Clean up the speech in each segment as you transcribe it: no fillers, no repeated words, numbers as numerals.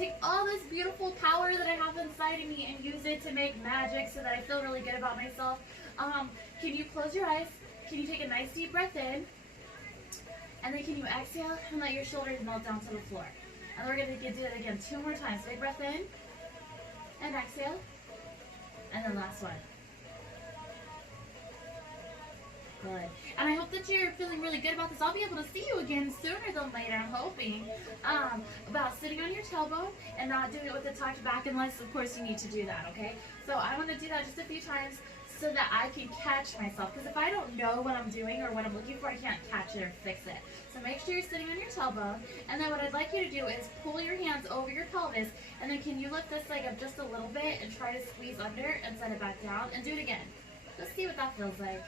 take all this beautiful power that I have inside of me and use it to make magic so that I feel really good about myself. Can you close your eyes? Can you take a nice deep breath in? And then can you exhale and let your shoulders melt down to the floor? And we're going to do it again 2 more times. Big breath in and exhale. And then last one. Good. And I hope that you're feeling really good about this. I'll be able to see you again sooner than later, I'm hoping. About sitting on your tailbone and not doing it with the tucked back unless, of course, you need to do that, okay? So I want to do that just a few times so that I can catch myself. Because if I don't know what I'm doing or what I'm looking for, I can't catch it or fix it. So make sure you're sitting on your tailbone. And then what I'd like you to do is pull your hands over your pelvis. And then can you lift this leg up just a little bit and try to squeeze under and set it back down. And do it again. Let's see what that feels like.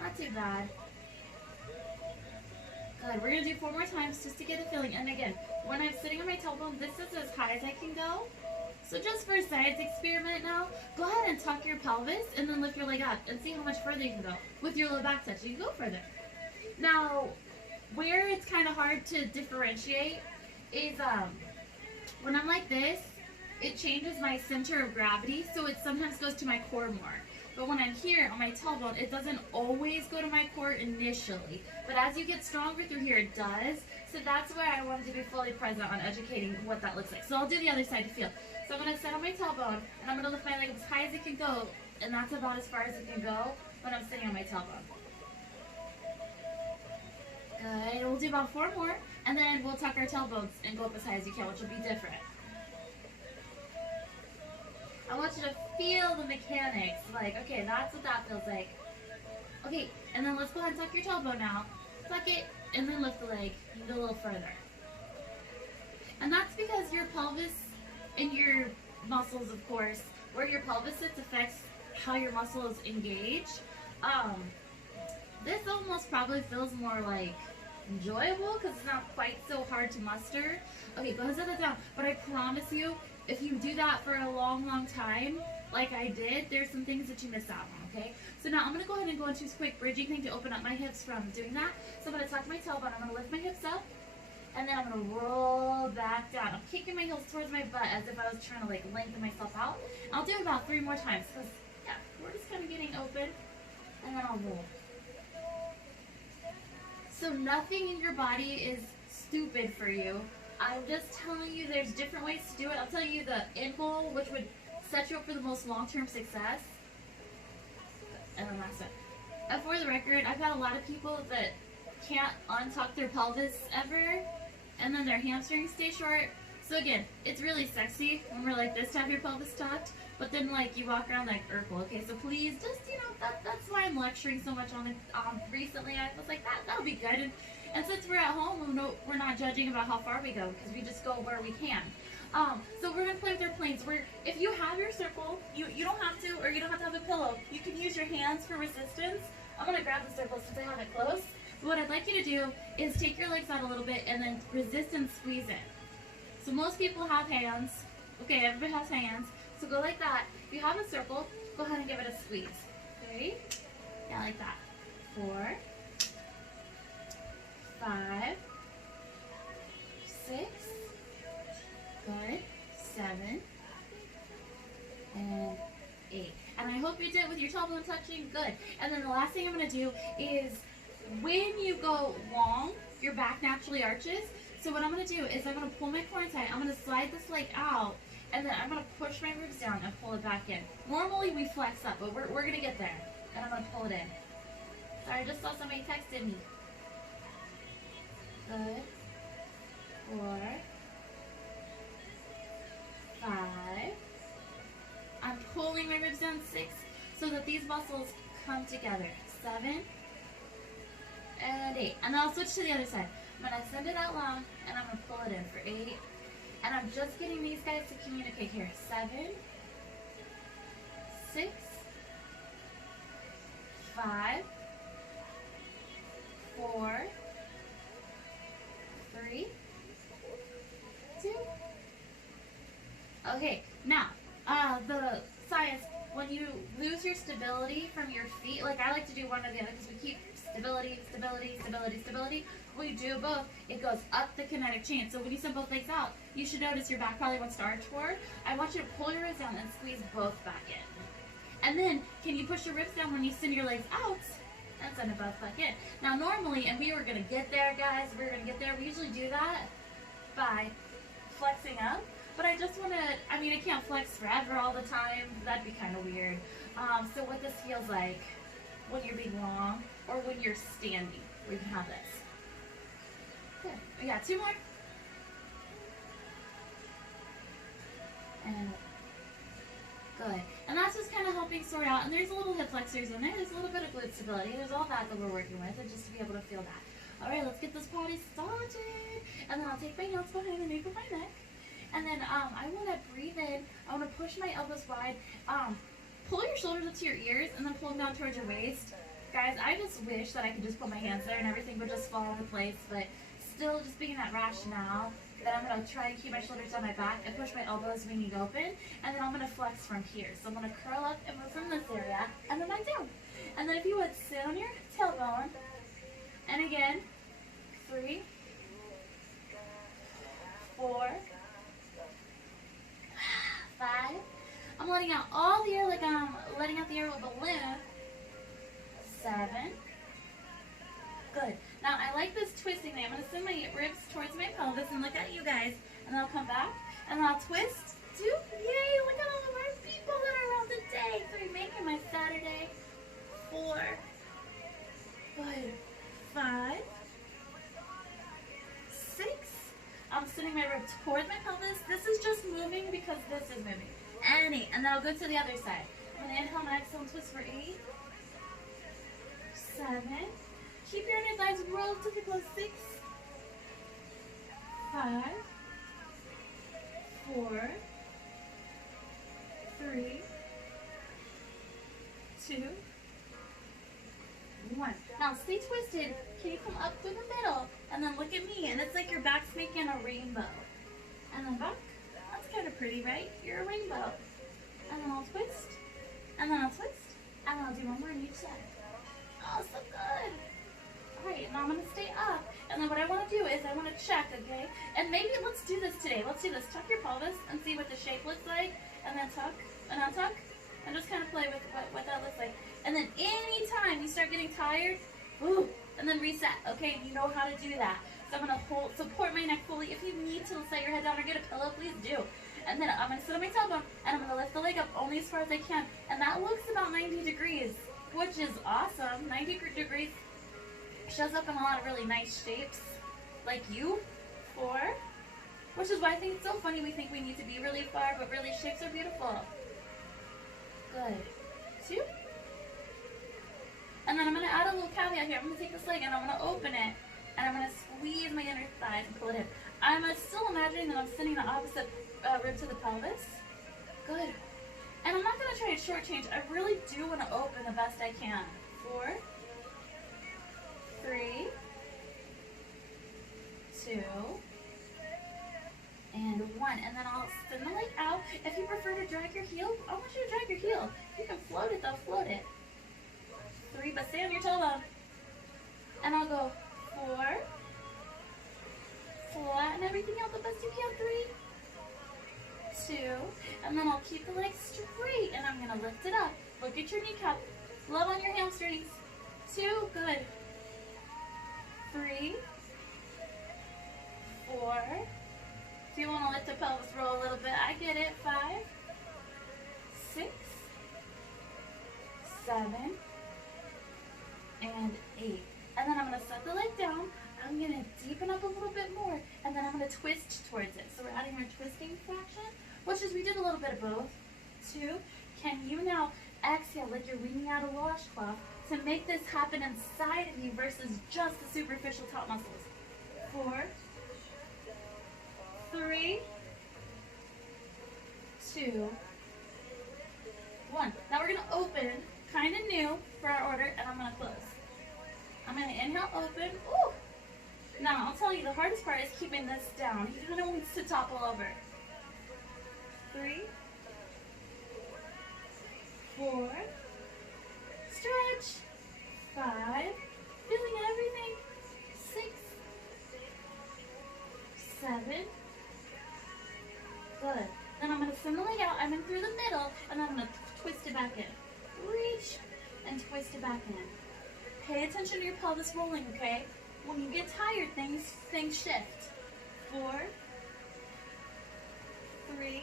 Not too bad. Good. We're going to do 4 more times just to get a feeling. And again, when I'm sitting on my tailbone, this is as high as I can go. So just for a science experiment now, go ahead and tuck your pelvis and then lift your leg up and see how much further you can go. With your low back touch, you can go further. Now, where it's kind of hard to differentiate is when I'm like this, it changes my center of gravity, so it sometimes goes to my core more. But when I'm here on my tailbone, it doesn't always go to my core initially. But as you get stronger through here, it does. So that's where I wanted to be fully present on educating what that looks like. So I'll do the other side to feel. So I'm going to sit on my tailbone, and I'm going to lift my leg as high as it can go. And that's about as far as it can go when I'm sitting on my tailbone. Good. We'll do about 4 more, and then we'll tuck our tailbones and go up as high as you can, which will be different. I want you to feel the mechanics. Like, okay, that's what that feels like. Okay, and then let's go ahead and tuck your tailbone now. Tuck it, and then lift the leg. You go a little further. And that's because your pelvis and your muscles, of course, where your pelvis sits affects how your muscles engage. This almost probably feels more like enjoyable because it's not quite so hard to muster. Okay, go ahead and set that down. But I promise you, if you do that for a long, long time, like I did, there's some things that you miss out on, okay? So now I'm going to go ahead and go into this quick bridging thing to open up my hips from doing that. So I'm going to tuck my tailbone, I'm going to lift my hips up, and then I'm going to roll back down. I'm kicking my heels towards my butt as if I was trying to like lengthen myself out. I'll do it about 3 more times because, yeah, we're just kind of getting open, and then I'll roll. So nothing in your body is stupid for you. I'm just telling you there's different ways to do it. I'll tell you the end goal, which would set you up for the most long-term success. And then last one. And for the record, I've had a lot of people that can't untuck their pelvis ever, and then their hamstrings stay short. So again, it's really sexy when we're like this to have your pelvis tucked, but then like you walk around like Urkel. Okay, so please just, you know, that's why I'm lecturing so much on it recently. I was like, that'll be good. And since we're at home, we're not judging about how far we go because we just go where we can. So we're going to play with our planes. If you have your circle, you don't have to, or you don't have to have a pillow. You can use your hands for resistance. I'm going to grab the circle since I have it close. But what I'd like you to do is take your legs out a little bit and then resist and squeeze in. So most people have hands. Okay, everybody has hands. So go like that. If you have a circle, go ahead and give it a squeeze. Okay? Yeah, like that. 4, 5, 6, good, 7, and 8. And I hope you did with your tailbone touching, good. And then the last thing I'm going to do is when you go long, your back naturally arches. So what I'm going to do is I'm going to pull my core tight, I'm going to slide this leg out, and then I'm going to push my ribs down and pull it back in. Normally we flex up, but we're going to get there. And I'm going to pull it in. Sorry, I just saw somebody texted me. Good. 4, 5. I'm pulling my ribs down 6 so that these muscles come together. 7 and 8. And then I'll switch to the other side. I'm going to send it out long and I'm going to pull it in for 8. And I'm just getting these guys to communicate here. 7, 6, 5, 4, 3, 2. Okay, now, the science, when you lose your stability from your feet, like I like to do one or the other because we keep stability, stability, stability, stability. When you do both, it goes up the kinetic chain. So when you send both legs out, you should notice your back probably wants to arch forward. I want you to pull your ribs down and squeeze both back in. And then, can you push your ribs down when you send your legs out and send it both back in? Now normally, and we were going to get there, guys, we usually do that by flexing up. But I just want to, I mean, I can't flex forever all the time. That'd be kind of weird. So what this feels like when you're being long or when you're standing, we can have this. Good. We got 2 more. And good. And that's just kind of helping sort out. And there's a little hip flexors in there. There's a little bit of glute stability. There's all that we're working with, and just to be able to feel that. All right, let's get this potty started. And then I'll take my hands behind the nape of my neck. And then I want to breathe in. I want to push my elbows wide. Pull your shoulders up to your ears and then pull them down towards your waist. Guys, I just wish that I could just put my hands there and everything would just fall into place. But still just being that rationale that I'm going to try and keep my shoulders on my back and push my elbows winging open. And then I'm going to flex from here. So I'm going to curl up and move from this area and then back down. And then if you would sit on your tailbone. And again, 3, 4, 5. I'm letting out all the air like I'm letting out the air with a balloon. 7. Good. Now I like this twisting thing. I'm going to send my ribs towards my pelvis and look at you guys. And then I'll come back and then I'll twist. 2. Yay! Look at all of our people that are around today. 3. Making my Saturday. 4. Good. 5. 6. I'm sending my ribs towards my pelvis. This is just moving because this is moving. And 8. And then I'll go to the other side. I'm going to inhale and exhale and twist for 8. 7. Keep your inner thighs relatively close. 6. 5. 4. 3. 2. 1. Now stay twisted. Can you come up through the middle? And then look at me. And it's like your back's making a rainbow. And then back. That's kind of pretty, right? You're a rainbow. And then I'll twist. And then I'll twist. And then I'll do one more on each side. Oh, so good. Alright, now I'm going to stay up. And then what I want to do is I want to check, okay? And maybe let's do this today. Let's do this. Tuck your pelvis and see what the shape looks like. And then tuck and untuck. And just kind of play with what that looks like. And then anytime you start getting tired, ooh, and then reset, okay? You know how to do that. So I'm going to support my neck fully. If you need to set your head down or get a pillow, please do. And then I'm going to sit on my tailbone, and I'm going to lift the leg up only as far as I can. And that looks about 90 degrees, which is awesome. 90 degrees shows up in a lot of really nice shapes, like you. 4, which is why I think it's so funny we think we need to be really far, but really shapes are beautiful. Good. 2. And then I'm going to add a little caveat here. I'm going to take this leg and I'm going to open it. And I'm going to squeeze my inner thighs and pull it in. I'm still imagining that I'm sending the opposite rib to the pelvis. Good. And I'm not going to try to shortchange. I really do want to open the best I can. 4, 3, 2, and 1. And then I'll send the leg out. If you prefer to drag your heel, I want you to drag your heel. If you can float it, though, float it. 3, but stay on your tailbone. And I'll go 4, flatten everything out the best you can. 3, 2, and then I'll keep the legs straight, and I'm going to lift it up. Look at your kneecap. Love on your hamstrings. 2, good. 3, 4. If you want to lift the pelvis, roll a little bit. I get it. 5, 6, 7, and 8. And then I'm going to set the leg down. I'm going to deepen up a little bit more. And then I'm going to twist towards it. So we're adding our twisting fraction, which is we did a little bit of both. 2. Can you now exhale like you're wringing out a washcloth to make this happen inside of you versus just the superficial top muscles? 4, 3, 2, 1. Now we're going to open, kind of new for our order, and I'm going to close. I'm going to inhale, open. Ooh. Now, I'll tell you, the hardest part is keeping this down. He kind of wants to topple over. 3, 4, stretch. 5, feeling everything. 6, 7, Good. Then I'm going to send the leg out. I'm in through the middle, and then I'm going to twist it back in. Reach and twist it back in. Pay attention to your pelvis rolling, okay? When you get tired, things shift. 4, 3,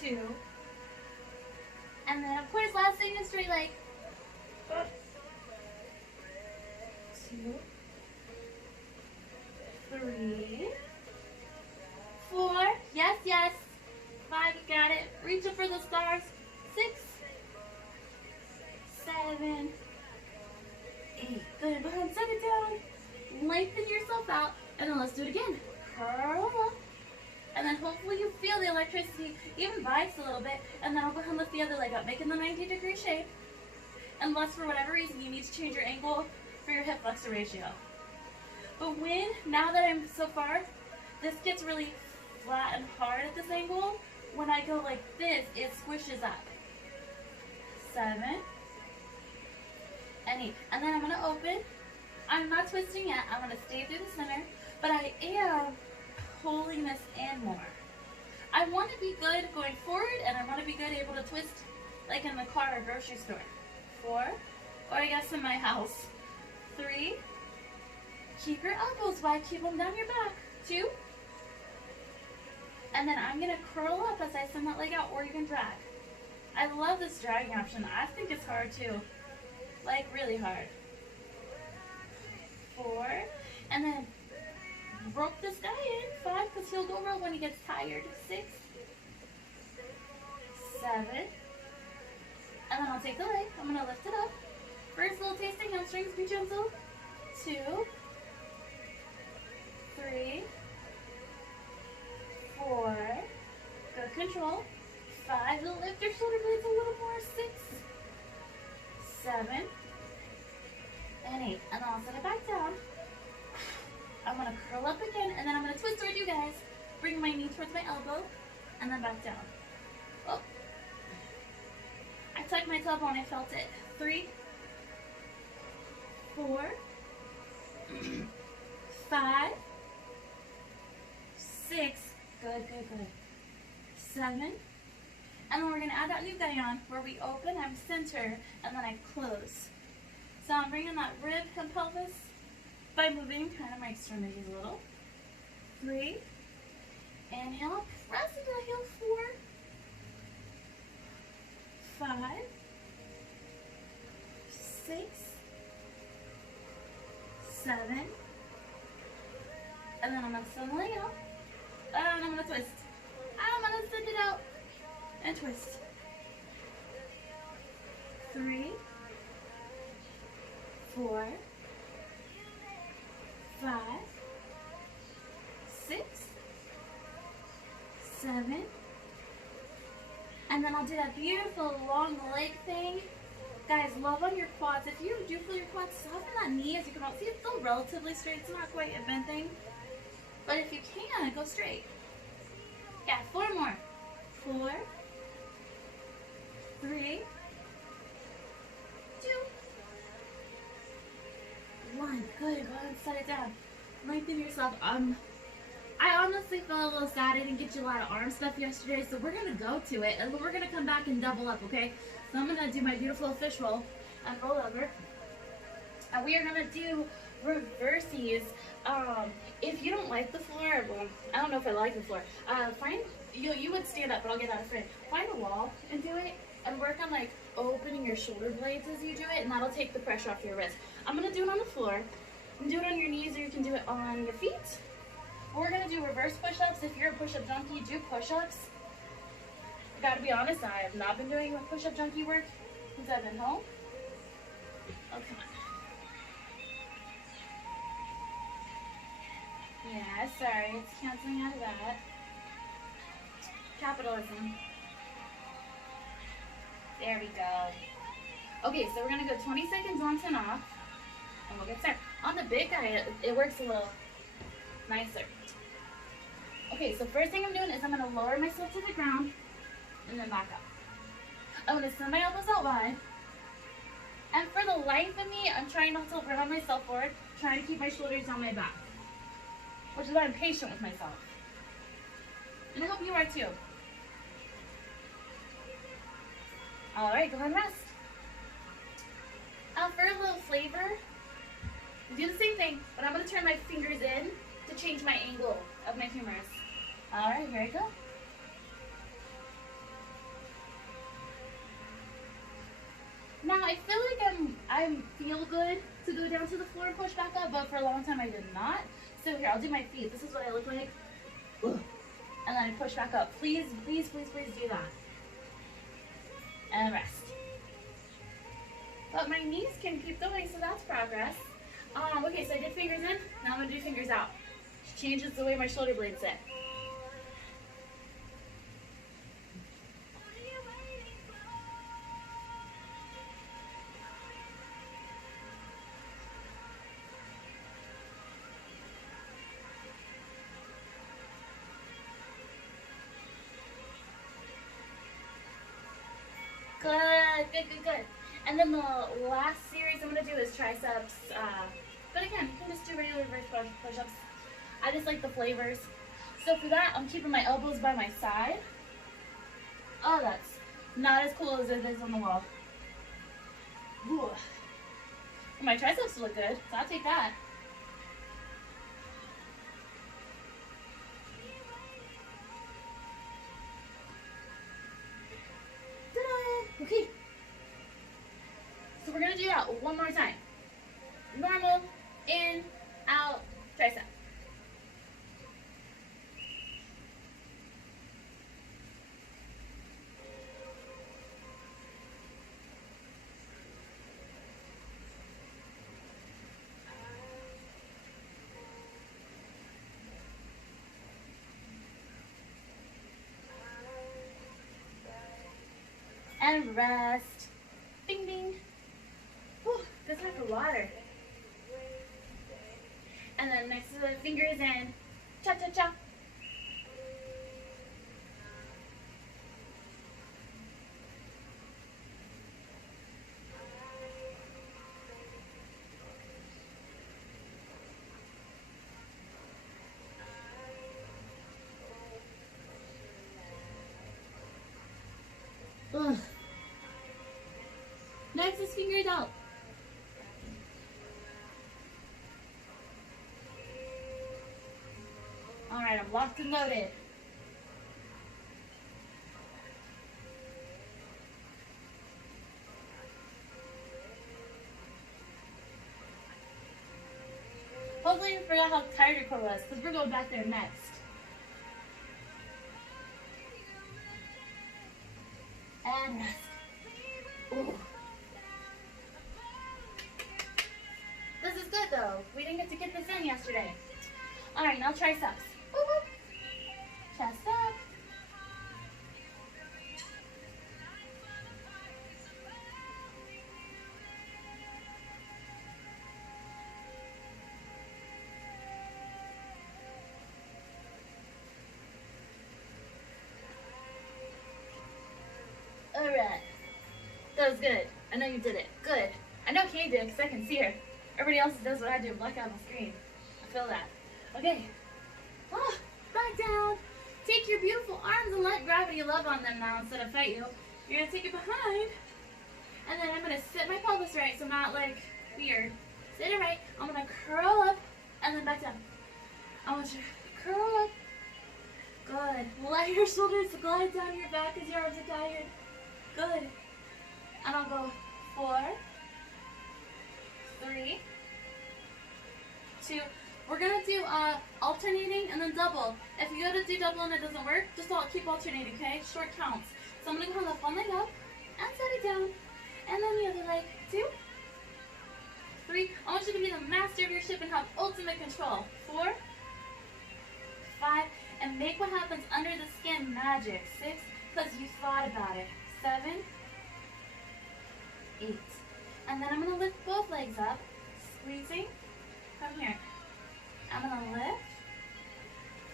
2, and then of course last thing is straight leg. 2, 3, 4, yes, yes. 5, you got it. Reach up for the stars. 6, 7, 8. Good. Go ahead and set it down. Lengthen yourself out, and then let's do it again. Curl up. And then hopefully you feel the electricity, even bites a little bit, and then I'll go ahead and lift the other leg up, making the 90-degree shape. Unless for whatever reason you need to change your angle for your hip flexor ratio. But now that I'm so far, this gets really flat and hard at this angle. When I go like this, it squishes up. 7, and 8. And then I'm going to open. I'm not twisting yet. I'm going to stay through the center, but I am pulling this in more. I want to be good going forward, and I want to be good able to twist like in the car or grocery store. 4, or I guess in my house. 3, keep your elbows wide, keep them down your back. 2, and then I'm going to curl up as I send that leg out, or you can drag. I love this dragging option. I think it's hard too, like really hard. 4, and then rope this guy in. 5, because he'll go roll when he gets tired. 6, 7, and then I'll take the leg. I'm going to lift it up. First little taste of hamstrings, be gentle. 2, 3, 4, good control. 5, you'll lift your shoulder blades a little more. 6, 7, and 8, and then I'll set it back down. I'm going to curl up again, and then I'm going to twist toward you guys. Bring my knee towards my elbow, and then back down. Oh. I tucked my tailbone, I felt it. 3, 4, 5, 6, good, 7, and then we're going to add that new guy on, where we open, I'm center, and then I close. So I'm bringing that rib and pelvis by moving kind of my extremities a little. 3, inhale, press into the heel. 4, 5, 6, 7, and then I'm going to send the leg out, and I'm going to twist. I'm going to send it out and twist. 3, 4, 5, 6, 7, and then I'll do that beautiful long leg thing. Guys, love on your quads. If you do feel your quads, soften that knee as you come out. See, it's still relatively straight. It's not quite a bent thing. But if you can, go straight. Yeah, 4 more. 4, 3, 2, 1. Good. Go ahead and set it down. Lengthen yourself. I honestly feel a little sad I didn't get you a lot of arm stuff yesterday, so we're going to go to it, and we're going to come back and double up, okay? So I'm going to do my beautiful fish roll and roll over. And we are going to do reversies. If you don't like the floor, well, I don't know if I like the floor, you would stand up, but I'll get out of frame. Find a wall and do it, and work on like opening your shoulder blades as you do it, and that'll take the pressure off your wrist. I'm going to do it on the floor. You can do it on your knees, or you can do it on your feet. We're going to do reverse push-ups. If you're a push-up junkie, do push-ups. I gotta be honest, I have not been doing push-up junkie work since I've been home. Oh, come on. Yeah, sorry, it's canceling out of that. Capitalism. There we go. Okay, so we're gonna go 20 seconds on, 10 off, and we'll get started. On the big guy, it works a little nicer. Okay, so first thing I'm doing is I'm gonna lower myself to the ground and then back up. I'm gonna send my elbows out wide. And for the life of me, I'm trying not to round myself forward, trying to keep my shoulders on my back, which is why I'm patient with myself. And I hope you are too. All right, go ahead and rest. For a little flavor, do the same thing, but I'm going to turn my fingers in to change my angle of my femurs. All right, very good. Now I feel like I feel good to go down to the floor and push back up, but for a long time I did not. So here, I'll do my feet. This is what I look like. And then I push back up. Please, please, please, please do that. And rest. But my knees can keep going, so that's progress. Okay, so I did fingers in. Now I'm going to do fingers out. Which changes the way my shoulder blades sit. Good, good, good, good. And then the last series I'm going to do is triceps. But again, you can just do regular reverse push-ups. I just like the flavors. So for that, I'm keeping my elbows by my side. Oh, that's not as cool as it is on the wall. Ooh. My triceps look good, so I'll take that. Ta-da! Okay. So we're gonna do that one more time. Normal, in, out, tricep. And rest. Bing, bing. Whew, good time for water. And then next to the fingers in, cha-cha-cha. Ugh. Next is fingers out. All right, I'm locked and loaded. Hopefully you forgot how tired your core was, because we're going back there next. And rest. Ooh. This is good though. We didn't get to get this in yesterday. Alright, now triceps. Woo-hoo. Chest up. Alright. That was good. I know you did it. Good. I know Kay did because I can see her. Everybody else does what I do. Black out on the screen. I feel that. Okay. Oh, back down. Take your beautiful arms and let gravity love on them now instead of fight you. You're going to take it behind. And then I'm going to sit my pelvis right so I'm not like weird. Sit it right. I'm going to curl up and then back down. I want you to curl up. Good. Let your shoulders glide down your back as your arms are tired. Good. And I'll go 4, 3, 2. We're going to do alternating and then double. If you go to do double and it doesn't work, just keep alternating, okay? Short counts. So I'm going to go lift one leg up and set it down. And then the other leg. 2, 3. I want you to be the master of your ship and have ultimate control. 4, 5. And make what happens under the skin magic. 6, because you thought about it. 7, 8. And then I'm going to lift both legs up, squeezing from here. I'm going to lift.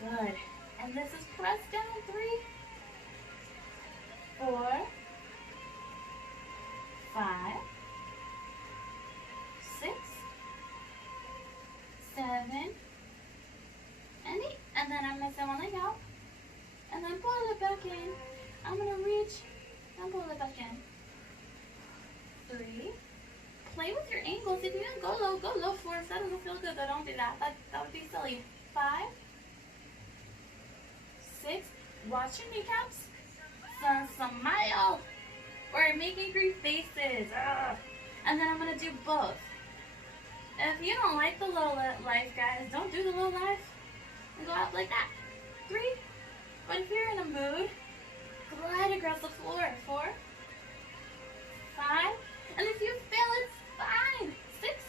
Good. And this is press down. 3, 4, 5, 6, 7, and 8. And then I'm going to send one leg out and then pull it back in. I'm gonna reach and pull it back in. 3. Play with your ankles. If you don't go low, go low. 4. If that doesn't feel good, then don't do that. That would be silly. 5. 6. Watch your kneecaps. Smile. We're making 3 faces. Ugh. And then I'm gonna do both. If you don't like the low life, guys, don't do the low life. And go out like that. 3. But if you're in a mood, glide across the floor. 4. 5. And if you fail, it's fine. 6.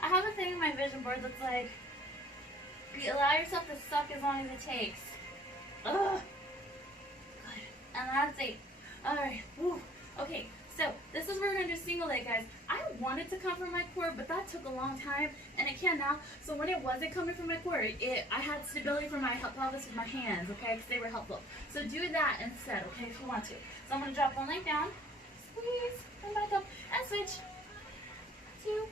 I have a thing in my vision board that's like, allow yourself to suck as long as it takes. Ugh. Good. And that's 8. Alright. Okay. So this is where we're going to do single leg, guys. I wanted to come from my core, but that took a long time, and it can now. So when it wasn't coming from my core, I had stability from my pelvis with my hands, okay, because they were helpful. So do that instead, okay, if you want to. So I'm going to drop one leg down, squeeze, and back up, and switch. 2.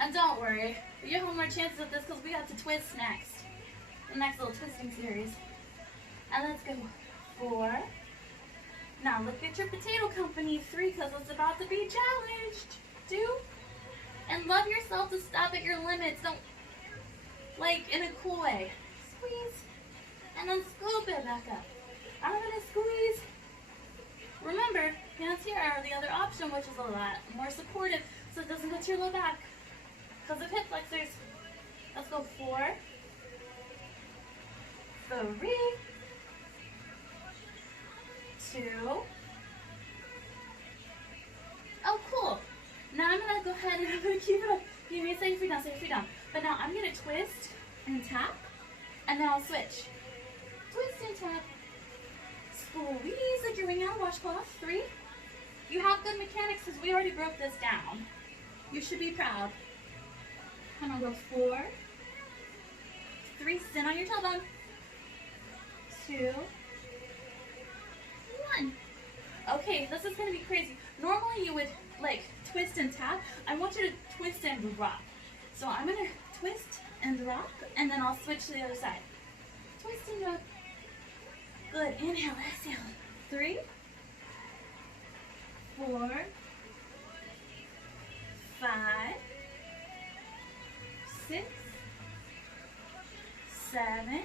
And don't worry, you have more chances of this because we got to twist next. The next little twisting series. And let's go. 4. Now look at your potato company. 3, because it's about to be challenged. 2. And love yourself to stop at your limits. Don't, like, in a cool way. Squeeze. And then scoop it back up. I'm going to squeeze. Remember, hands here are the other option, which is a lot more supportive, so it doesn't go to your low back. Because of hip flexors. Let's go. 4. 3. 2. Oh, cool. Now I'm going to go ahead and I'm going to keep it up. You may say your feet down, set your feet down. But now I'm going to twist and tap, and then I'll switch. Twist and tap. Squeeze like you're wringing out a washcloth. 3. You have good mechanics because we already broke this down. You should be proud. And I'll go 4. 3. Sit on your tailbone. 2. 1. Okay, this is going to be crazy. Normally you would like twist and tap. I want you to twist and drop. So I'm going to twist and drop, and then I'll switch to the other side. Twist and drop. Good. Inhale, exhale. 3. 4. 5. 6. 7.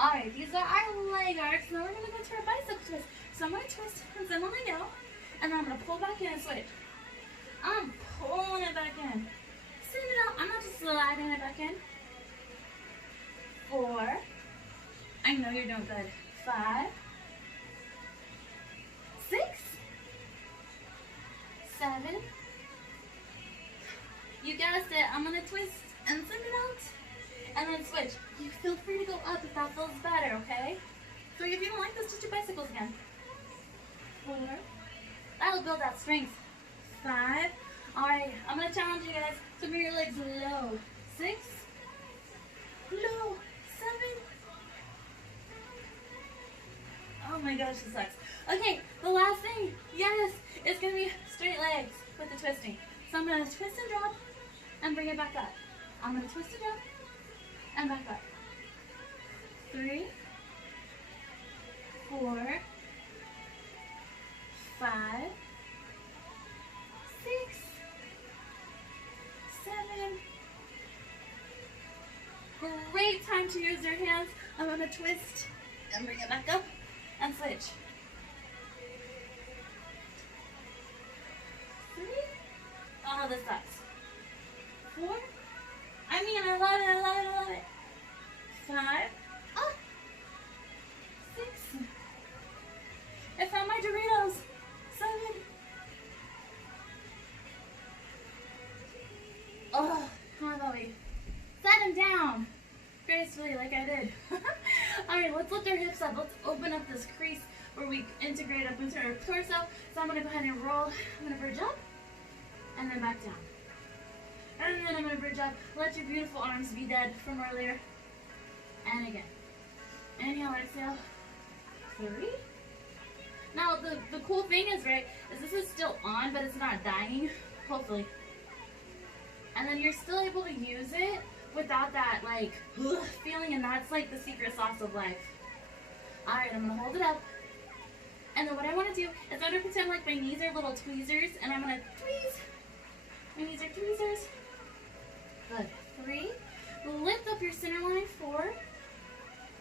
Alright, these are our leg arcs. Now we're going to go to our bicep twist. So I'm going to twist and then let me go. And then I'm going to pull back in and switch. I'm pulling it back in. Send it out. I'm not just sliding it back in. 4. I know you're doing good. 5. 6. 7. You guessed it. I'm going to twist and send it out. And then switch. You feel free to go up if that feels better, okay? 3, if you don't like this, just do bicycles again. 4. That'll build that strength. 5. Alright, I'm going to challenge you guys to bring your legs low. 6. Low. 7. Oh my gosh, this sucks. Okay, the last thing, yes, it's going to be straight legs with the twisting. So I'm going to twist and drop and bring it back up. I'm going to twist and drop and back up. 3. 4. 5. 6. 7. Great time to use your hands. I'm going to twist and bring it back up and switch. 3. Oh, this sucks. 4. I mean, I love it, I love it, I love it. 5. Oh. 6. I found my Doritos. 7. Oh, how about we set them down gracefully like I did. Alright, let's lift our hips up. Let's open up this crease where we integrate up into our torso. So I'm going to go ahead and roll. I'm going to bridge up and then back down. And then I'm going to bridge up. Let your beautiful arms be dead from earlier. And again. Inhale, exhale. 3. Now, the cool thing is, right, is this is still on, but it's not dying, hopefully. And then you're still able to use it without that like feeling, and that's like the secret sauce of life. All right, I'm gonna hold it up. And then what I want to do is I'm going to pretend like my knees are little tweezers, and I'm going to tweeze. My knees are tweezers. Good. 3. Lift up your center line. 4.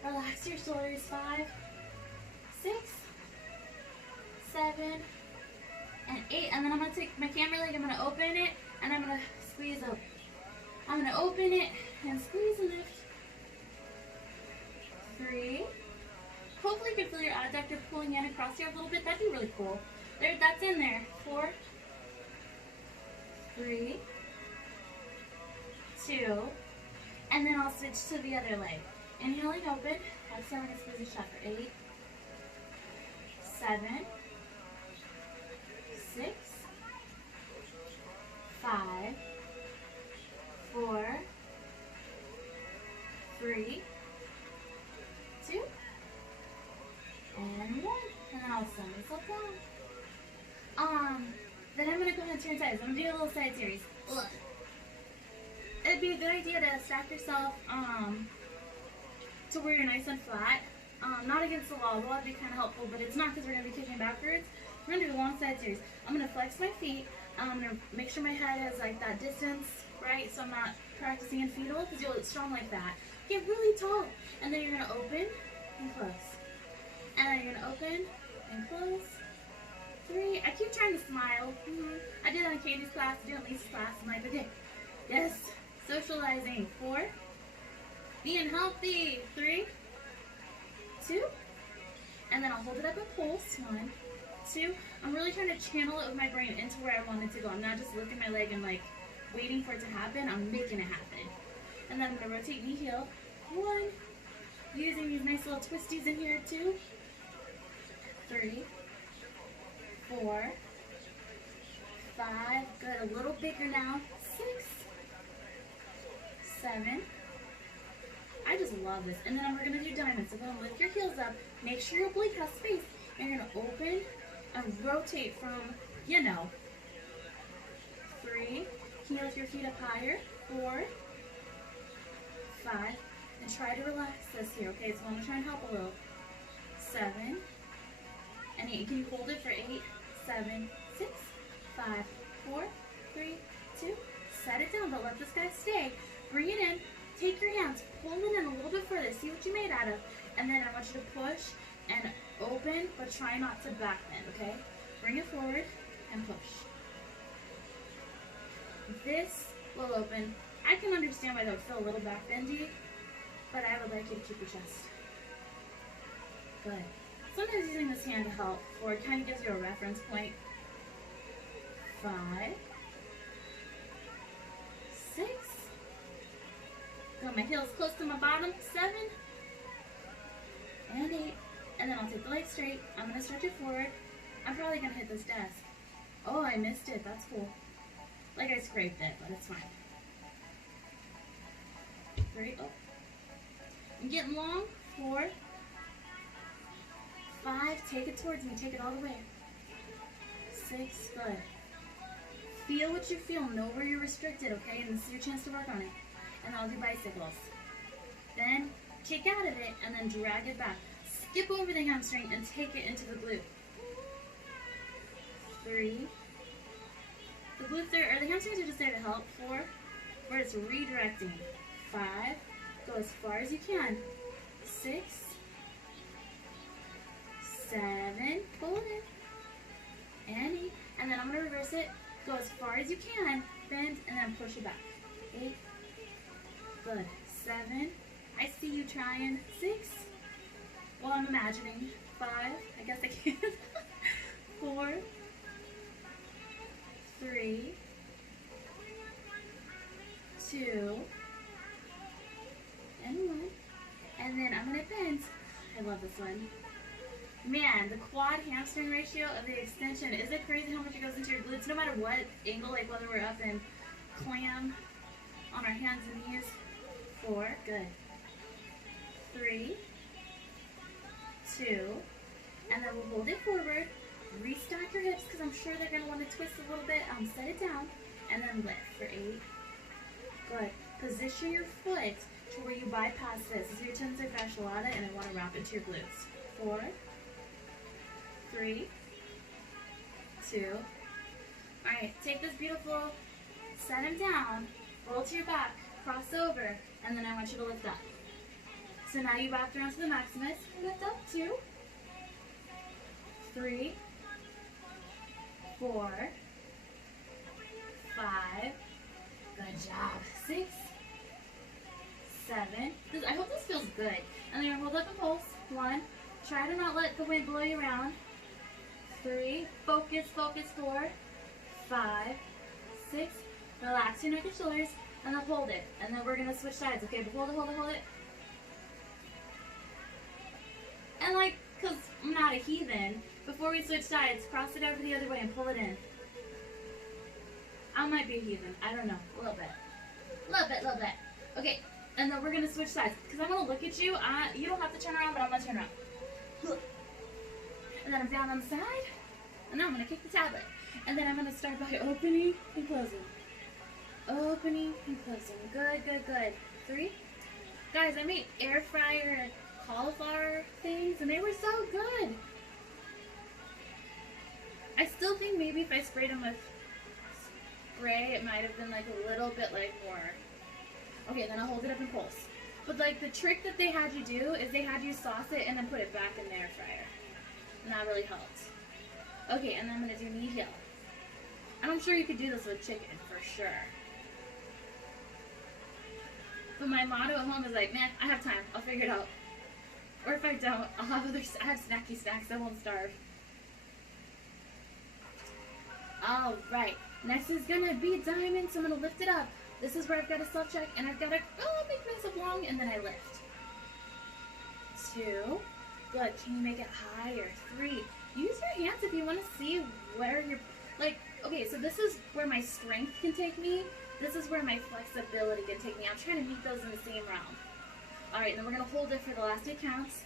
Relax your shoulders. 5, 6, 7, and 8. And then I'm going to take my camera leg, I'm going to open it, and I'm going to squeeze up. I'm going to open it and squeeze and lift. 3. Hopefully you can feel your adductor pulling in across here a little bit. That'd be really cool. There, that's in there. 4, 3, 2, and then I'll switch to the other leg. Inhaling open. Exhaling and squeeze the shut for 8, 7, 6, 5, 4, 3, 2, and 1. And then I'll send myself down. Then I'm going to go ahead and turn sides. I'm going to do a little side series. Ugh. It'd be a good idea to stack yourself to where you're nice and flat. Not against the wall. The wall would be kind of helpful, but it's not because we're going to be kicking backwards. We're going to do a long side series. I'm going to flex my feet. I'm going to make sure my head is like that distance, right? So I'm not practicing in fetal because you'll get strong like that. Get really tall. And then you're going to open and close. And then you're going to open and close. 3. I keep trying to smile. I did it in Katie's class, I did it in Lisa's class. I'm like, okay, yes, socializing. 4. Being healthy. 3, 2. And then I'll hold it up and pulse. 1, 2. I'm really trying to channel it with my brain into where I want it to go. I'm not just lifting my leg and like waiting for it to happen. I'm making it happen. And then I'm going to rotate knee heel. 1. Using these nice little twisties in here. 2, 3, 4, 5, good, a little bigger now, 6, 7, I just love this. And then we're going to do diamonds. So go and lift your heels up, make sure your oblique has space, and you're going to open and rotate from, 3, heel your feet up higher, 4, 5, and try to relax this here, okay, so I'm going to try and help a little, 7, and 8. Can you hold it for 8, 7, 6, 5, 4, 3, 2. Set it down, but let this guy stay. Bring it in. Take your hands, pull it in a little bit further. See what you made out of. And then I want you to push and open, but try not to back bend, okay? Bring it forward and push. This will open. I can understand why that would feel a little back bendy, but I would like you to keep your chest. Good. Sometimes using this hand to help, or it kind of gives you a reference point. 5, 6. Got my heels close to my bottom. 7, and 8. And then I'll take the leg straight. I'm going to stretch it forward. I'm probably going to hit this desk. Oh, I missed it. That's cool. Like I scraped it, but it's fine. 3. Oh. I'm getting long. 4, 5, take it towards me, take it all the way. 6, good. Feel what you feel, know where you're restricted, okay? And this is your chance to work on it. And I'll do bicycles. Then kick out of it and then drag it back. Skip over the hamstring and take it into the glute. 3. The glutes are, or the hamstrings are just there to help. 4, where it's redirecting. 5, go as far as you can. 6, 7, pull it in, and 8, and then I'm going to reverse it, go as far as you can, bend, and then push it back. 8, good, 7, I see you trying, 6, well I'm imagining, 5, I guess I can, 4, 3, 2, and 1, and then I'm going to bend. I love this one. Man, the quad hamstring ratio of the extension, is it crazy how much it goes into your glutes? No matter what angle, like whether we're up in clam, on our hands and knees. 4, good. 3, 2, and then we'll hold it forward. Restack your hips because I'm sure they're going to want to twist a little bit. Set it down, and then lift for 8. Good. Position your foot to where you bypass this. This is your tensor fascia lata, and I want to wrap it to your glutes. 4, 3, 2. All right, take this beautiful, set him down, roll to your back, cross over, and then I want you to lift up. So now you back around to the maximus, lift up, 2, 3, 4, 5, good job, 6, 7, I hope this feels good, and then you're gonna hold up and pulse, 1, try to not let the wind blow you around, 3, focus, 4, 5, 6, relax your neck and shoulders, and then hold it, and then we're gonna switch sides, okay, but hold it, and like, cause I'm not a heathen, before we switch sides, cross it over the other way and pull it in. I might be a heathen, I don't know, a little bit. Okay, and then we're gonna switch sides, because I'm gonna look at you, you don't have to turn around, but I'm gonna turn around. And then I'm down on the side, and now I'm gonna kick the tablet. And then I'm gonna start by opening and closing. Opening and closing, good. 3. Guys, I made air fryer cauliflower things, and they were so good. I still think maybe if I sprayed them with spray, it might have been like a little bit like more. Okay, then I'll hold it up and pulse. But like the trick that they had you do is they had you sauce it and then put it back in the air fryer. And that really helped. Okay, and then I'm gonna do knee heel. And I'm sure you could do this with chicken, for sure. But my motto at home is like, man, I have time, I'll figure it out. Or if I don't, I have snacky snacks, I won't starve. Alright, next is gonna be diamond, so I'm gonna lift it up. This is where I've got a self-check, and I've got to make myself long, and then I lift. 2, good, can you make it higher? 3, use your hands if you want to see where you're, like, okay, so this is where my strength can take me. This is where my flexibility can take me. I'm trying to meet those in the same realm. Alright, then we're going to hold it for the last 8 counts.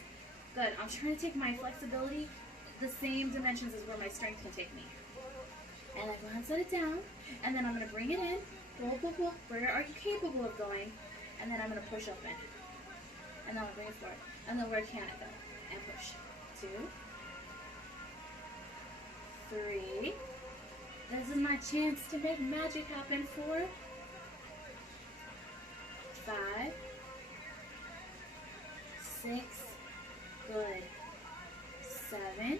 Good, I'm trying to take my flexibility the same dimensions as where my strength can take me. And I go ahead and set it down, and then I'm going to bring it in. Pull. Where are you capable of going? And then I'm going to push open. And then I'll bring it forward. And then where can it go? And push. 2, 3. This is my chance to make magic happen. 4, 5, 6, good. 7,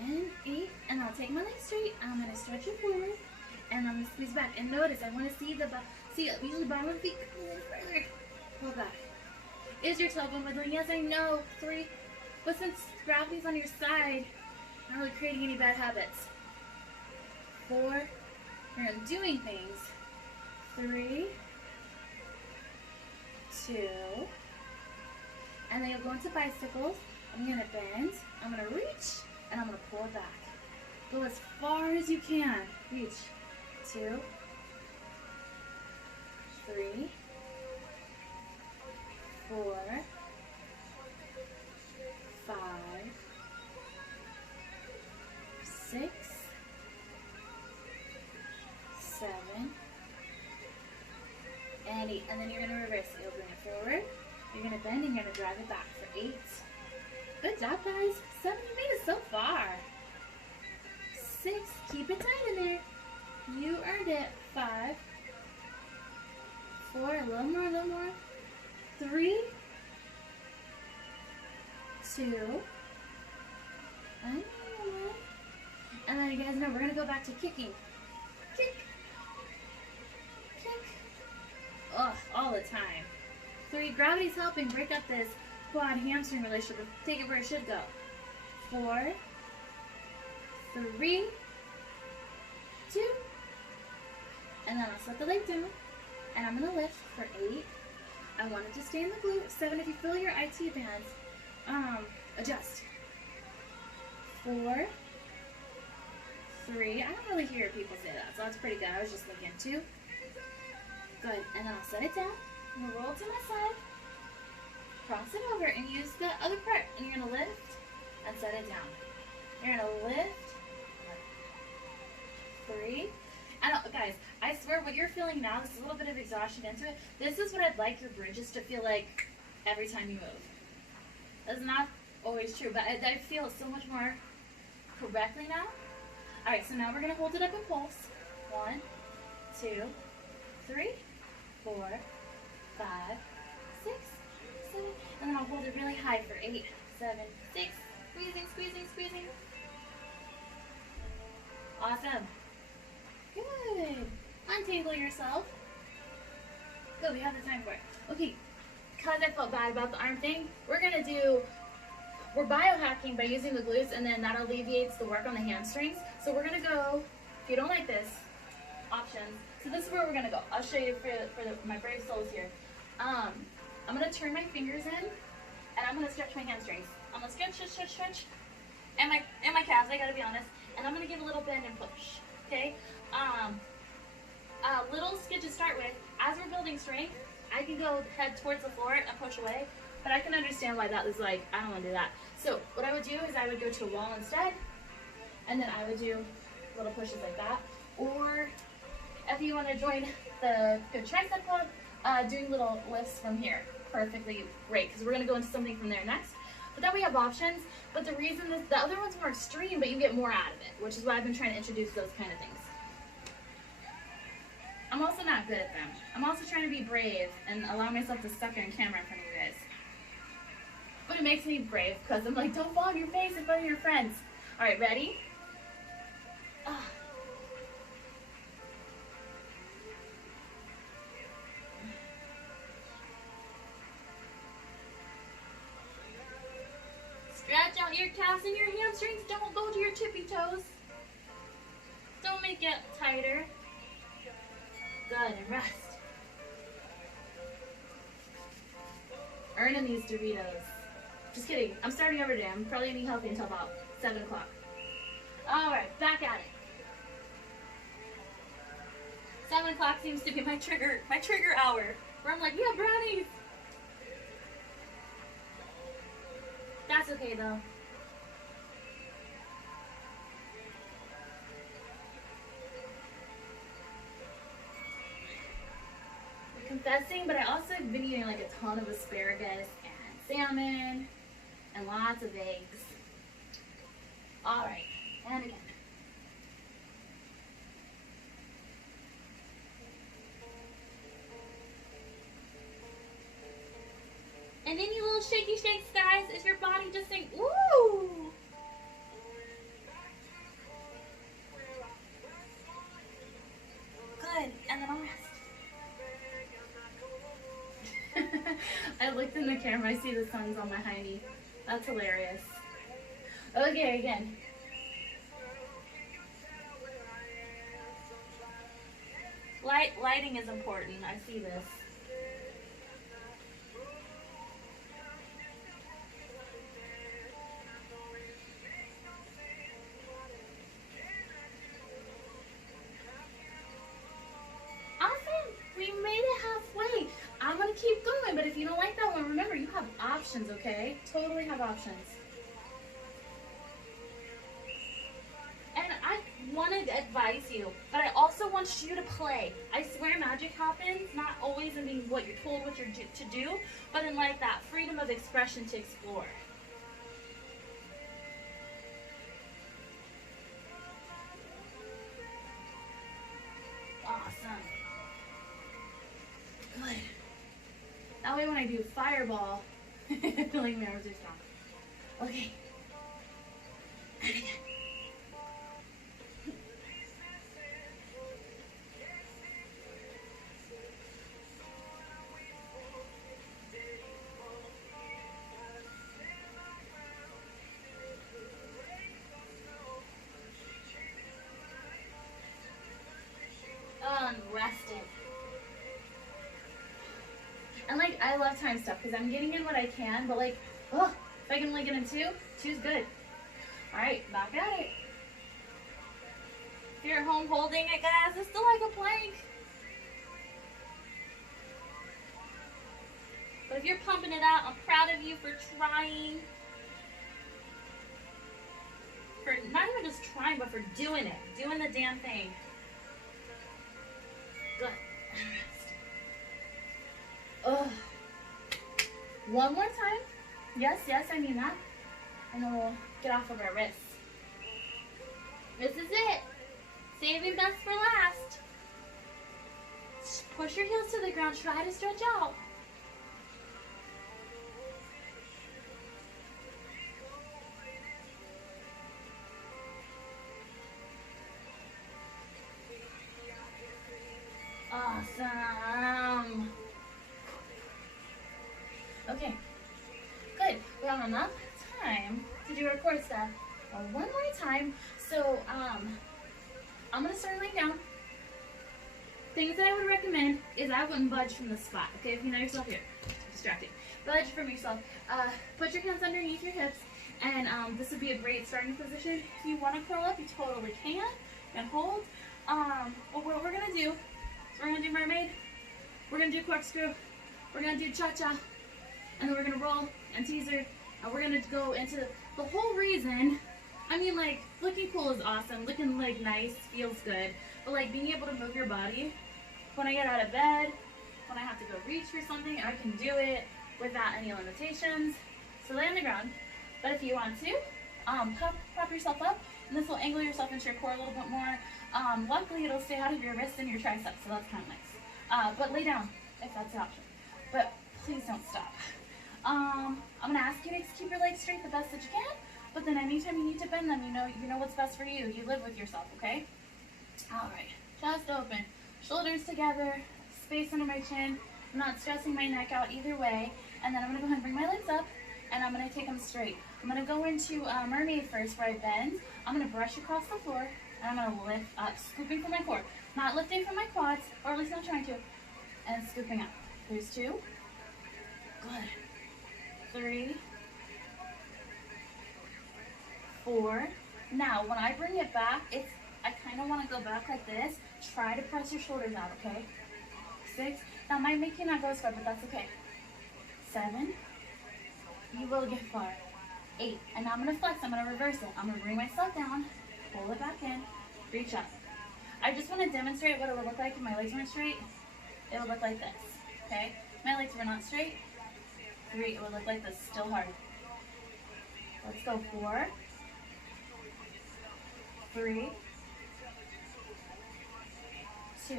and 8. And I'll take my leg straight. I'm going to stretch it forward. And I'm going to squeeze back. And notice, I want to see the usually bottom of the feet come a little further. Pull back. Is your tailbone wiggling? Yes, I know. 3. But since gravity's on your side, not really creating any bad habits. 4. You're doing things. 3, 2. And then you'll go into bicycles. I'm going to bend. I'm going to reach. And I'm going to pull it back. Go as far as you can. Reach. 2, 3, 4, 5, 6, 7, and 8. And then you're going to reverse it. You'll bring it forward. You're going to bend and you're going to drive it back for 8. Good job, guys. 7, you made it so far. 6, keep it tight in there. You earned it. 5, 4, a little more. 3, 2, and 1. And then you guys know we're gonna go back to kicking. Kick. Ugh, all the time. 3, gravity's helping break up this quad hamstring relationship. Take it where it should go. 4, 3, 2. And then I'll set the leg down, and I'm going to lift for 8. I want it to stay in the glute. 7, if you feel your IT bands, adjust. 4, 3, I don't really hear people say that, so that's pretty good. I was just looking. 2, good, and then I'll set it down, I'm going to roll it to my side, cross it over, and use the other part, and you're going to lift, and set it down. You're going to lift, 3, guys, I swear what you're feeling now, this is a little bit of exhaustion into it. This is what I'd like your bridges to feel like every time you move. That's not always true, but I feel it so much more correctly now. All right, so now we're gonna hold it up in pulse. 1, 2, 3, 4, 5, 6, 7, and then I'll hold it really high for 8, 7, 6. Squeezing, squeezing, squeezing. Awesome. Good. Untangle yourself. Good, we have the time for it. Okay, because I felt bad about the arm thing, we're biohacking by using the glutes, and then that alleviates the work on the hamstrings. So we're gonna go, if you don't like this, options. So this is where we're gonna go. I'll show you for my brave souls here. I'm gonna turn my fingers in, and I'm gonna stretch my hamstrings. I'm gonna stretch, stretch, stretch, stretch. And my calves, I gotta be honest. And I'm gonna give a little bend and push, okay? A little skid to start with. As we're building strength, I can go head towards the floor and push away, but I can understand why that was like, I don't wanna do that. So what I would do is I would go to a wall instead, and then I would do little pushes like that. Or if you wanna join the Good Tricep Club, doing little lifts from here, perfectly great, because we're gonna go into something from there next. But then we have options, but the reason is the other one's more extreme, but you get more out of it, which is why I've been trying to introduce those kind of things. I'm also not good at them. I'm also trying to be brave and allow myself to suck in camera in front of you guys. But it makes me brave, because I'm like, don't fall on your face in front of your friends. All right, ready? Stretch out your calves and your hamstrings. Don't go to your tippy toes. Don't make it tighter. Good, and rest. Earning these Doritos. Just kidding. I'm starting over today. I'm probably gonna be healthy until about 7 o'clock. All right, back at it. 7 o'clock seems to be my trigger hour, where I'm like, yeah, brownies. That's okay though. I'm confessing, but I also have been eating like a ton of asparagus and salmon and lots of eggs. All right, and again. And any little shaky shakes, guys, is your body just saying, ooh. Good, and then I'll rest. I looked in the camera, I see the sun's on my hiney. That's hilarious. Okay, again. Lighting is important, I see this. Keep going, but if you don't like that one, remember you have options, okay? Totally have options. And I want to advise you, but I also want you to play. I swear magic happens, not always in being what you're told what you're to do, but in like that freedom of expression to explore. Awesome. Good. That way when I do fireball, I feel like my arms are strong. Okay. And again. Unrested. And like, I love time stuff because I'm getting in what I can, but like, oh, if I can only get in two's good. All right, back at it. If you're at home holding it, guys, it's still like a plank. But if you're pumping it out, I'm proud of you for trying. For not even just trying, but for doing it. Doing the damn thing. Ugh. One more time. Yes, yes, I mean that. And then we'll get off of our wrists. This is it. Save your best for last. Push your heels to the ground. Try to stretch out. Awesome. Okay, good. We have enough time to do our core stuff one more time. So, I'm gonna start laying down. Things that I would recommend is I wouldn't budge from the spot. Okay, if you know yourself here, distracting. Budge from yourself. Put your hands underneath your hips, and this would be a great starting position. If you want to curl up, you totally can, and hold. But what we're gonna do is we're gonna do mermaid. We're gonna do corkscrew. We're gonna do cha-cha, and then we're gonna roll and teaser, and we're gonna go into the whole reason. I mean, like, looking cool is awesome. Looking, like, nice feels good. But, like, being able to move your body, when I get out of bed, when I have to go reach for something, I can do it without any limitations. So lay on the ground. But if you want to, pop yourself up, and this will angle yourself into your core a little bit more. Luckily, it'll stay out of your wrists and your triceps, so that's kind of nice. But lay down, if that's an option. But please don't stop. I'm going to ask you to keep your legs straight the best that you can. But then anytime you need to bend them, you know what's best for you. You live with yourself, okay? All right, chest open, shoulders together, space under my chin. I'm not stressing my neck out either way. And then I'm gonna go ahead and bring my legs up, and I'm gonna take them straight. I'm gonna go into mermaid first, where I bend. I'm gonna brush across the floor, and I'm gonna lift up, scooping from my core. Not lifting from my quads, or at least not trying to, and scooping up. There's 2. Good. 3. 4. Now, when I bring it back, I kind of want to go back like this. Try to press your shoulders out, okay? 6. That might make you not go as far, but that's okay. 7. You will get far. 8. And now I'm going to flex. I'm going to reverse it. I'm going to bring myself down, pull it back in, reach up. I just want to demonstrate what it would look like if my legs weren't straight. It would look like this, okay? If my legs were not straight. 3. It would look like this. Still hard. Let's go. 4. 3, 2,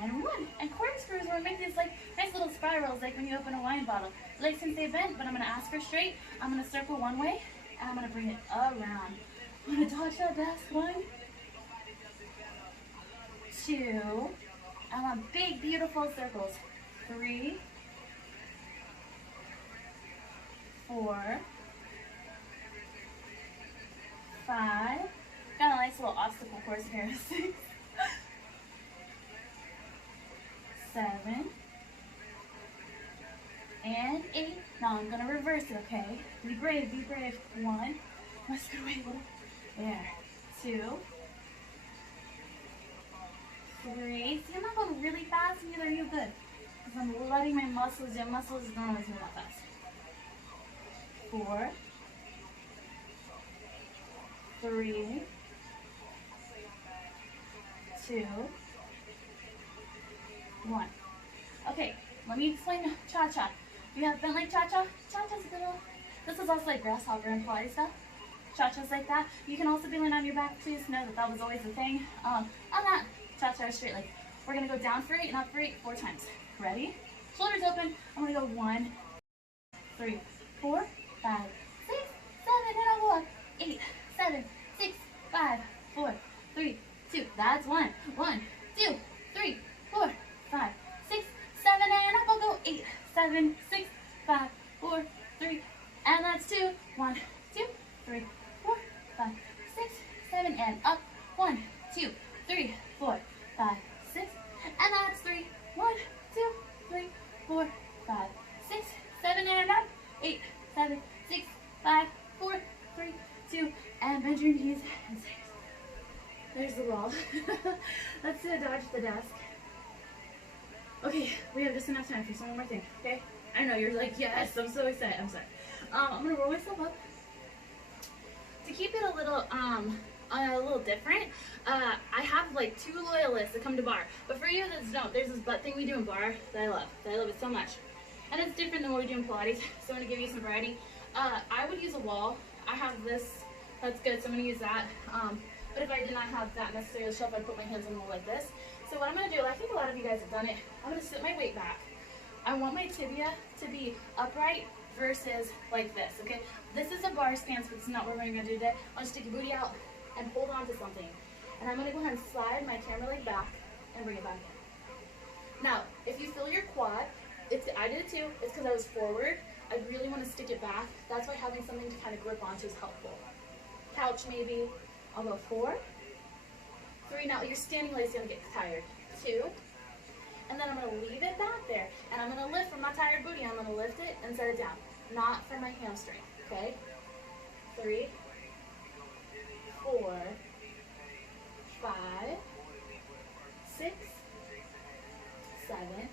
and 1. And corkscrews where we make these like nice little spirals, like when you open a wine bottle. Legs can stay bent, but I'm gonna ask her straight. I'm gonna circle one way, and I'm gonna bring it around. I'm gonna dodge that desk. 1, 2. I want big, beautiful circles. 3, 4. 5. Got a nice little obstacle course here. 6. 7. And 8. Now I'm gonna reverse it, okay? Be brave, be brave. 1. Let's go away a little. There. 2. 3. See, I'm not going really fast, neither are you. Good. Because I'm letting my muscles, your muscles don't always move that fast. 4. 3, 2, 1. Okay, let me explain cha-cha. You have bent like cha-cha? Cha-cha's a good one. This is also like grasshopper and Pilates stuff. Cha-cha's like that. You can also be laying on your back. Please know that was always a thing. On that, cha-cha straight leg. We're going to go down for 8 and up for 8 4 times. Ready? Shoulders open. I'm going to go 1, 3, 4, 5, 6, 7, and I'll go up. 8, 7, 6, 5, 4, 3, 2. That's 1. 1, 2, 3, 4, 5, 6, 7, and up. I'll go 8, 7, 6, 5, 4, 3, and that's 2. 1, 2, 3, 4, 5, 6, 7, and up. 1, 2, 3, 4, 5, 6, and that's 3. 1, 2, 3, 4, 5, 6, 7, and up. 8, 7, 6, 5, 4, 3, 2, and bend your knees and 6. There's the wall. Let's dodge the desk. Okay, we have just enough time for one more thing, okay? I know, you're like, yes, I'm so excited. I'm sorry. I'm gonna roll myself up. To keep it a little a little different. I have like 2 loyalists that come to bar, but for you that don't, there's this butt thing we do in bar that I love. I love it so much. And it's different than what we do in Pilates, so I'm gonna give you some variety. I would use a wall. I have this, that's good, so I'm gonna use that. But if I did not have that necessarily shelf, I'd put my hands on the wall like this. So what I'm gonna do, I think a lot of you guys have done it, I'm gonna sit my weight back. I want my tibia to be upright versus like this, okay? This is a bar stance, but it's not what we're gonna do today. I want you to stick your booty out and hold on to something. And I'm gonna go ahead and slide my camera leg back and bring it back in. Now, if you feel your quad, I did it too, it's because I was forward. I really wanna stick it back. That's why having something to kind of grip onto is helpful. Couch maybe. I'll go 4, 3. Now your standing leg's gonna get tired. 2, and then I'm gonna leave it back there, and I'm gonna lift from my tired booty. I'm gonna lift it and set it down, not from my hamstring. Okay. 3, 4, 5, 6, 7,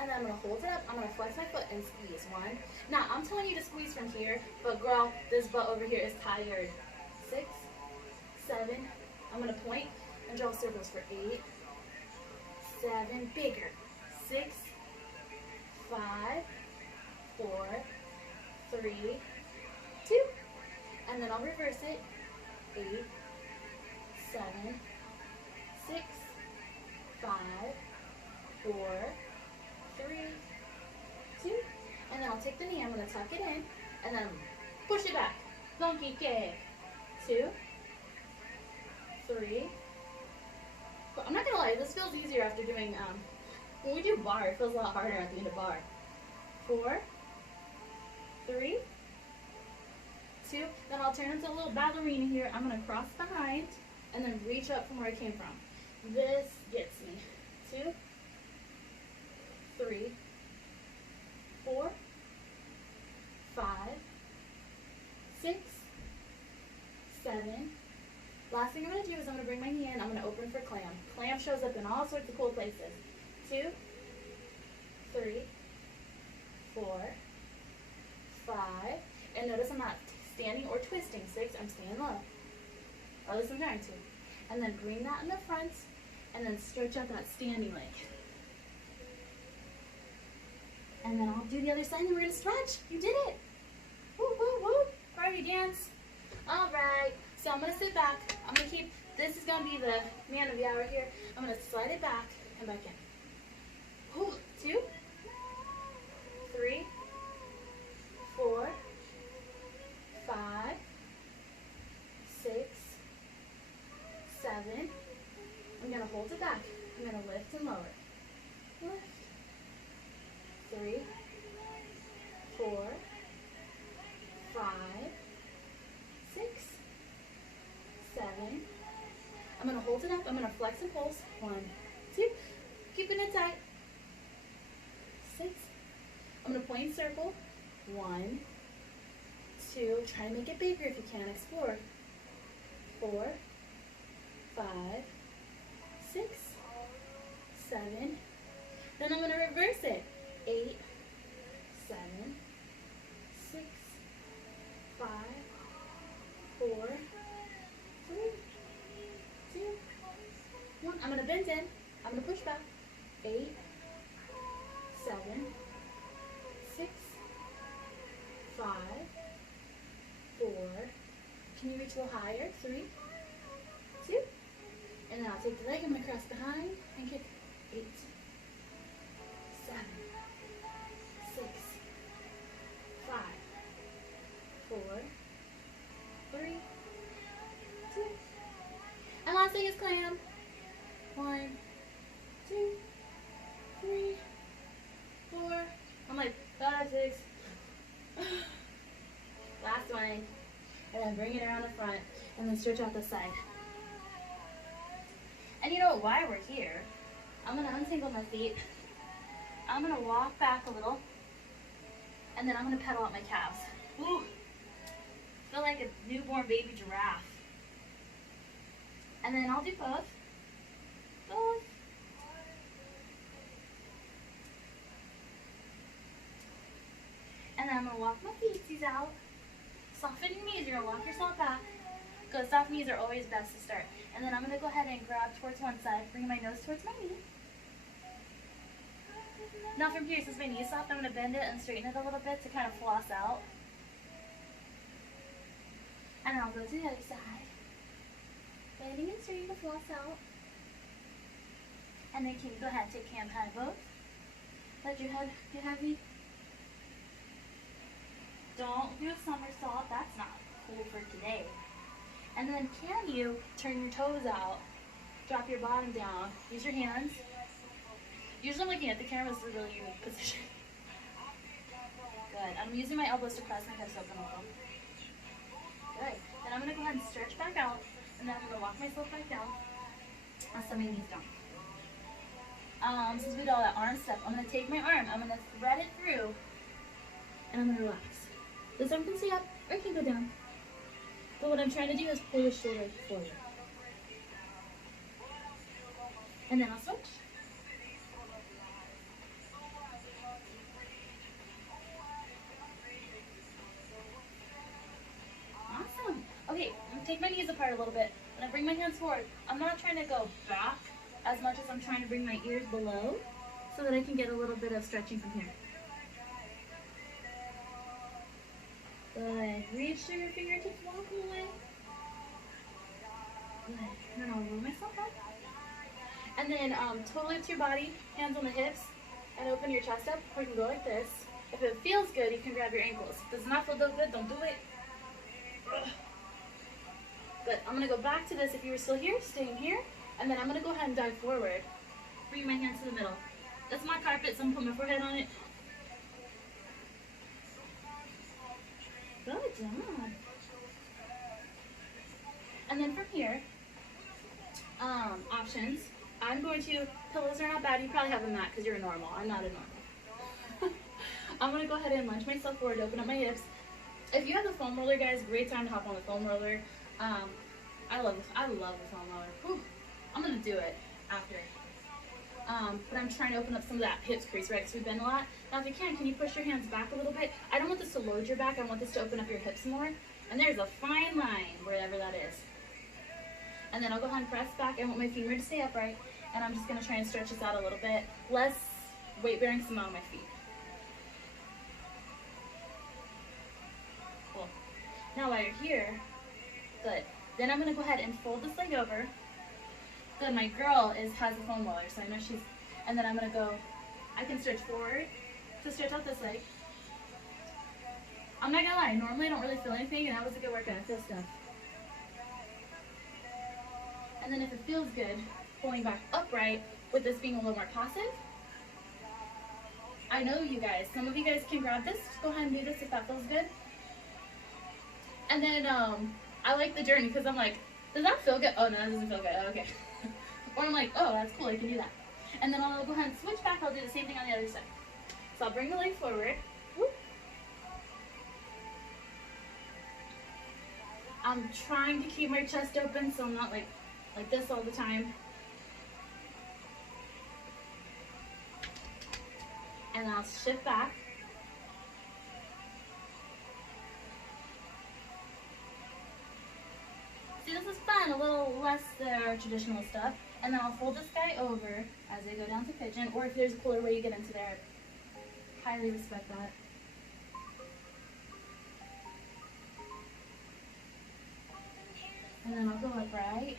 and then I'm gonna hold it up. I'm gonna flex my foot and squeeze. 1. Now I'm telling you to squeeze from here, but girl, this butt over here is tired. 6, 7, I'm going to point and draw circles for 8, 7, bigger, 6, 5, 4, 3, 2, and then I'll reverse it, 8, 7, 6, 5, 4, 3, 2, and then I'll take the knee, I'm going to tuck it in, and then push it back, donkey kick, 2, 3. I'm not gonna lie, this feels easier after doing, when we do bar, it feels a lot harder at the end of bar. 4, 3, 2. Then I'll turn into a little ballerina here. I'm gonna cross behind and then reach up from where I came from. This gets me. 2, 3, 4, 5, 6, 7. Last thing I'm going to do is I'm going to bring my knee in. I'm going to open for clam. Clam shows up in all sorts of cool places. 2, 3, 4, 5. And notice I'm not standing or twisting. 6, I'm staying low. Or at least I'm trying to. And then bring that in the front. And then stretch out that standing leg. And then I'll do the other side and we're going to stretch. You did it. Woo, woo, woo. Party dance. All right. So I'm going to sit back. I'm going to keep, this is going to be the man of the hour here. I'm going to slide it back and back in. Ooh, 2, 3, 4, 5, 6, 7. I'm going to hold it back. I'm going to lift and lower. Lift. 3, 4, 5, 6, 7. I'm going to hold it up. I'm going to flex and pulse. 1, 2. Keeping it tight. 6. I'm going to point circle. 1, 2. Try to make it bigger if you can. Explore. 4, 5, 6, 7. Then I'm going to reverse it. 8, 7, 6, 5, 4, 3, 2, 1. I'm going to bend in. I'm going to push back. 8, 7, 6, 5, 4. Can you reach a little higher? 3, 2. And then I'll take the leg. I'm going to cross behind and kick. 8, 7, 6, 5, 4, 3, 2. And last thing is clam. 1, 2, 3, 4. I'm like 5, 6. Last one. And then bring it around the front and then stretch out the side. And you know why we're here? I'm going to untangle my feet. I'm going to walk back a little. And then I'm going to pedal out my calves. Ooh. Feel like a newborn baby giraffe. And then I'll do both. Both. And then I'm going to walk my feetsies out. Soften your knees. You're going to walk yourself back. Good, soft knees are always best to start. And then I'm gonna go ahead and grab towards one side, bring my nose towards my knee. Now from here, since my knee's soft, I'm gonna bend it and straighten it a little bit to kind of floss out. And I'll go to the other side. Bending and straightening to floss out. And then can you go ahead and take hand behind both? Let your head get heavy. Don't do a somersault, that's not cool for today. And then can you turn your toes out, drop your bottom down, use your hands. Usually I'm looking at the camera, this is a really unique position. Good, I'm using my elbows to press my hips open a little. Good, then I'm gonna go ahead and stretch back out, and then I'm gonna walk myself back down. I'll set my knees down. Since we did all that arm stuff, I'm gonna take my arm, I'm gonna thread it through, and I'm gonna relax. This arm can stay up, or it can go down. But what I'm trying to do is pull the shoulder forward. And then I'll switch. Awesome. Okay, I'm gonna take my knees apart a little bit. When I bring my hands forward, I'm not trying to go back as much as I'm trying to bring my ears below so that I can get a little bit of stretching from here. Good. Reach through your fingertips, walk away. Good. And then I'll roll myself up. And then totally to your body, hands on the hips, and open your chest up. Or you can go like this. If it feels good, you can grab your ankles. If it does not feel good, don't do it. Good. I'm going to go back to this if you were still here, staying here. And then I'm going to go ahead and dive forward. Bring my hands to the middle. That's my carpet, so I'm going to put my forehead on it. Good job. And then from here, options. I'm going to, pillows are not bad. You probably have a mat because you're a normal. I'm not a normal. I'm going to go ahead and lunge myself forward, open up my hips. If you have the foam roller, guys, great time to hop on the foam roller. I love the foam roller. Whew. I'm going to do it after. But I'm trying to open up some of that hips crease, right? Because we bend a lot. Now if you can you push your hands back a little bit? I don't want this to load your back. I want this to open up your hips more. And there's a fine line, wherever that is. And then I'll go ahead and press back. I want my femur to stay upright. And I'm just going to try and stretch this out a little bit. Less weight bearing, some on my feet. Cool. Now while you're here, good. Then I'm going to go ahead and fold this leg over. Good, my girl has a foam roller, so I know she's, and then I'm going to go, I can stretch forward to stretch out this leg. I'm not going to lie, normally I don't really feel anything, and that was a good workout, I feel stuff. And then if it feels good, pulling back upright, with this being a little more passive, I know you guys, some of you guys can grab this, just go ahead and do this if that feels good. And then, I like the journey, because I'm like, does that feel good? Oh no, that doesn't feel good, oh, okay. Or I'm like, oh, that's cool, I can do that. And then I'll go ahead and switch back, I'll do the same thing on the other side. So I'll bring the leg forward. Whoop. I'm trying to keep my chest open so I'm not like this all the time. And I'll shift back. See, this is fun, a little less traditional stuff. And then I'll fold this guy over as I go down to pigeon, or if there's a cooler way you get into there, I highly respect that. And then I'll go upright.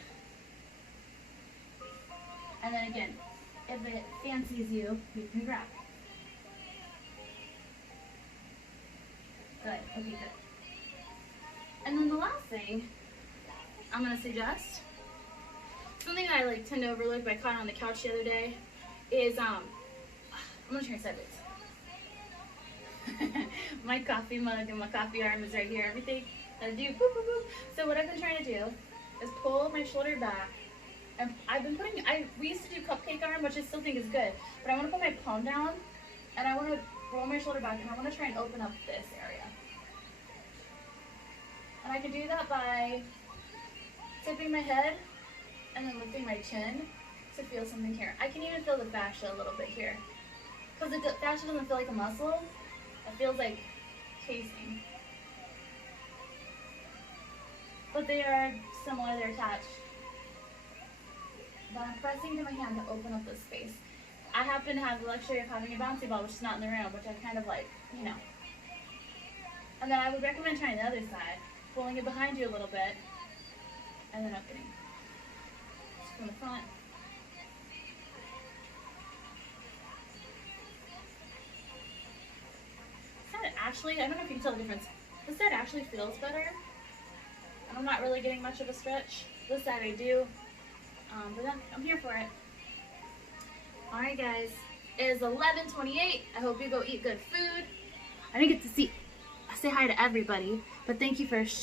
And then again, if it fancies you, you can grab. Good, okay, good. And then the last thing I'm going to suggest, something that I tend to overlook, but I caught on the couch the other day, is, I'm going to turn sideways. My coffee mug and my coffee arm is right here, everything that I do, boop, boop, boop. So what I've been trying to do is pull my shoulder back, and I've been putting, we used to do cupcake arm, which I still think is good, but I want to put my palm down, and I want to roll my shoulder back, and I want to try and open up this area. And I can do that by tipping my head, and then lifting my chin to feel something here. I can even feel the fascia a little bit here. Because the fascia doesn't feel like a muscle, it feels like casing. but they are similar, they're attached. But I'm pressing into my hand to open up this space. I happen to have the luxury of having a bouncy ball, which is not in the room, which I kind of like, you know. And then I would recommend trying the other side, pulling it behind you a little bit, and then opening. Just from the front. This side actually, I don't know if you can tell the difference. This side actually feels better. I'm not really getting much of a stretch. This side I do. But I'm here for it. Alright guys, it is 11:28. I hope you go eat good food. I didn't get to say hi to everybody, but thank you for